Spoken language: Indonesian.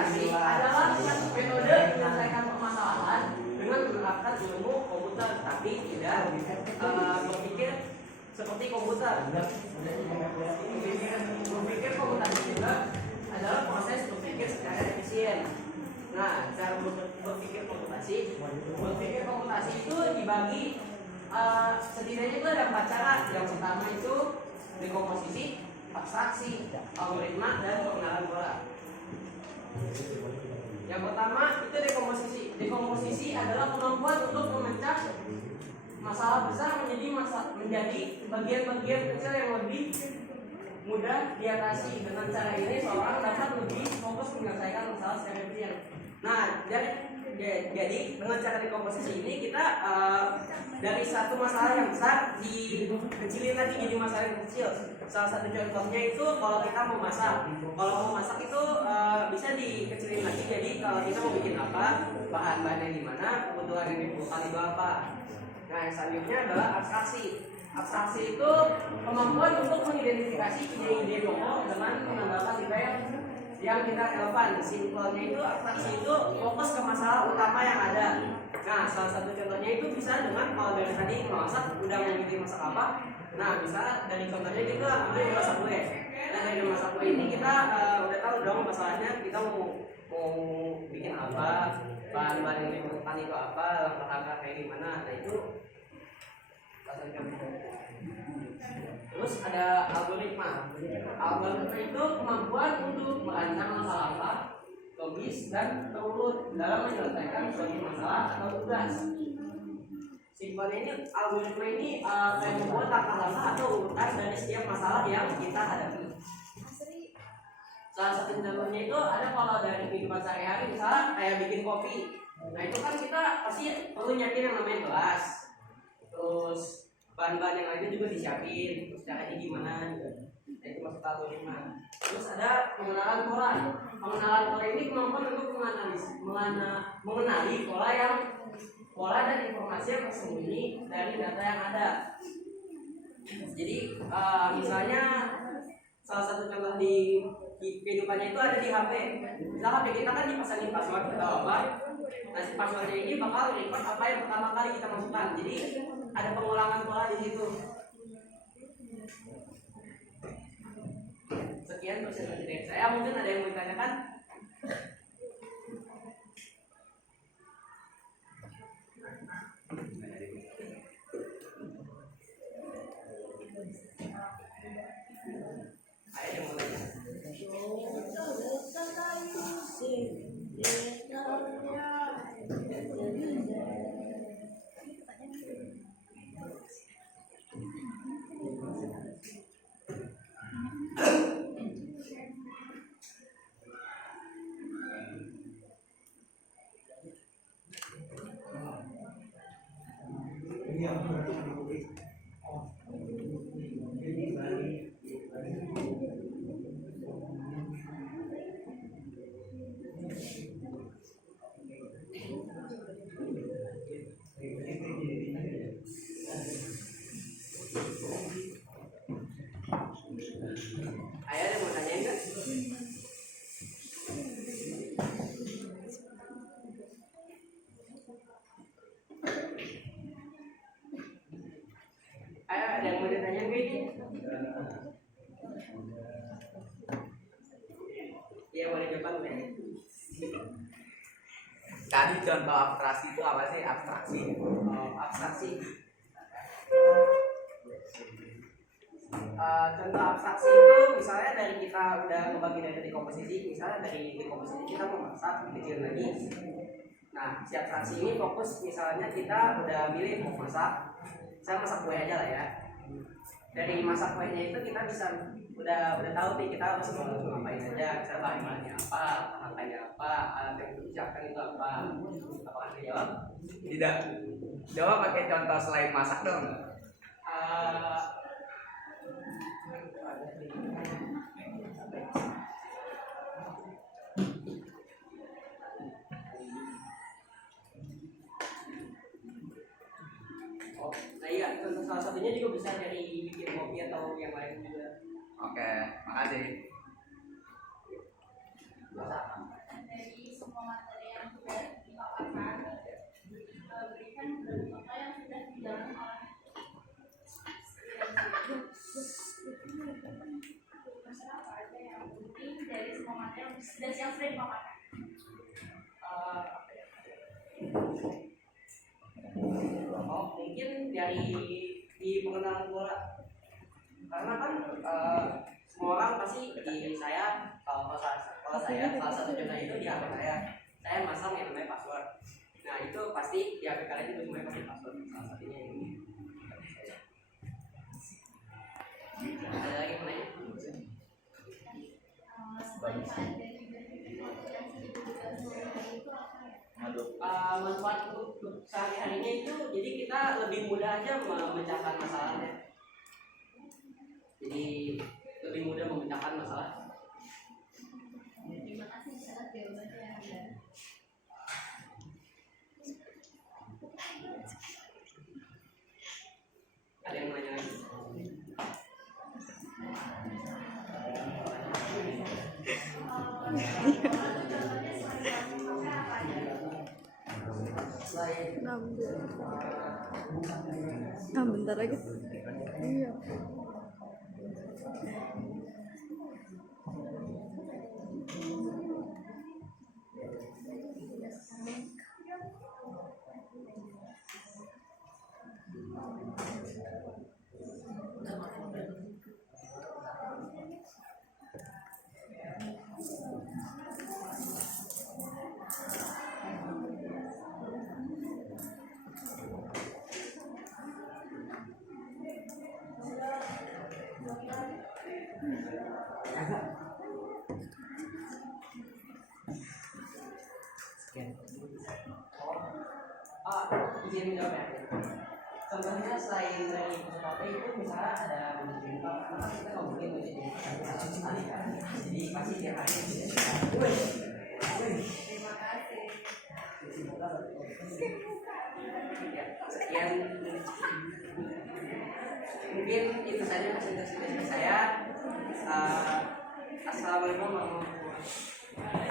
dokumentasi adalah satu metode menyelesaikan permasalahan dengan menerapkan ilmu komputer, tapi tidak berpikir seperti komputer. Berpikir komputasi juga adalah proses berpikir secara efisien. Nah, cara berpikir komputasi itu dibagi setidaknya itu ada 4 cara. Yang pertama itu dekomposisi, abstraksi, algoritma, dan pengenalan pola. Yang pertama itu dekomposisi. Dekomposisi adalah kemampuan untuk memecah masalah besar menjadi bagian-bagian kecil yang lebih mudah diatasi. Dengan cara ini seorang dapat lebih fokus menyelesaikan masalah secara efisien. Nah, jadi dengan cara dekomposisi ini kita dari satu masalah yang besar dikecilin lagi jadi masalah yang kecil. Salah satu contohnya itu kalau kita mau masak. Kalau mau masak itu bisa dikecilin lagi. Jadi kalau kita mau bikin apa, bahan-bahannya gimana, kebutuhan yang dibutuhkan itu apa. Nah, yang selanjutnya adalah abstraksi. Abstraksi itu kemampuan untuk mengidentifikasi ide-ide pokok dengan menambahkan nilai yang kita relevan. Simpelnya itu abstraksi itu fokus ke masalah utama yang ada. Nah, salah satu contohnya itu bisa dengan kalau dari tadi masak, udah mau bikin masak apa. Nah, bisa dari contohnya kita ambil masak kue. Nah, dari masak kue ini kita udah tahu dong masalahnya, kita mau bikin apa, bahan-bahan yang dibutuhkan itu apa, langkah-langkah kayak gimana. Nah, itu terus ada algoritma. Algoritma itu kemampuan untuk merancang masalah logis dan terurut dalam menyelesaikan suatu masalah atau tugas. Simpelnya ini algoritma ini kayak membuat langkah-langkah atau urutan dari setiap masalah yang kita hadapi. Salah satu contohnya itu ada kalau dari kehidupan sehari-hari, misalnya kayak bikin kopi. Nah, itu kan kita pasti perlu nyiapin yang namanya gelas. Terus bahan-bahan yang lainnya juga disiapin, terus caranya gimana gitu. Nah, itu masuk algoritma. Terus ada pengenalan pola. Pengenalan pola ini kemampuan untuk mengenali pola dan informasi yang tersembunyi dari data yang ada. Jadi misalnya salah satu contoh di kehidupannya itu ada di HP. Misal HP kita kan dipasangin password atau apa. Nah, si passwordnya ini bakal record apa yang pertama kali kita masukkan. Jadi ada pengulangan pola di situ. Sekian presentasi dari saya. Mungkin ada yang mau ditanyakan? Ada yang mau tanya? Ada yang mau tanya enggak? Ada yang mau ditanya enggak ini? Ya, boleh jawab deh. Tadi contoh abstraksi itu apa sih? Abstraksi. Abstraksi. Contoh abstraksi itu misalnya dari kita udah ngebagi dari dekomposisi, misalnya dari dekomposisi kita mau masak dikecil lagi. Nah, si abstraksi ini fokus misalnya kita udah milih mau masak, saya masak kue aja lah ya. Dari masak kuenya itu kita bisa udah tahu nih kita harus ngapain aja, misalnya bahan-bahannya apa, rangkainya apa, alat yang disiapkan itu apa. Apakah dijawab? Tidak. Coba pakai contoh selain masak dong. Nah iya, contoh salah satunya juga bisa dari bikin kopi atau yang lain juga. Oke, makasih. dan yang sering dipaparkan? Mungkin dari di pengenalan bola, karena kan semua orang pasti di saya kalau saya salah satu contoh itu di HP saya masang yang namanya password. Nah itu pasti di HP kalian itu semuanya pasti password, salah satunya ini. Ada lagi pertanyaan? Manfaat untuk sehari-harinya itu jadi kita lebih mudah aja memecahkan masalahnya. Jadi lebih mudah memecahkan masalah. Terima kasih atas jawabannya Anda. Ada yang mau nanya lagi? Bentar lagi. Iya. Izin menjawab ya. Contohnya selain dari fotokopi itu misalnya ada musik jumpa, karena kita nggak mungkin musik jumpa satu sekali kan. Jadi pasti tiap hari musik jumpa. Terima kasih. Ya, sekian. Mungkin itu saja presentasi dari saya. Assalamualaikum warahmatullahi wabarakatuh.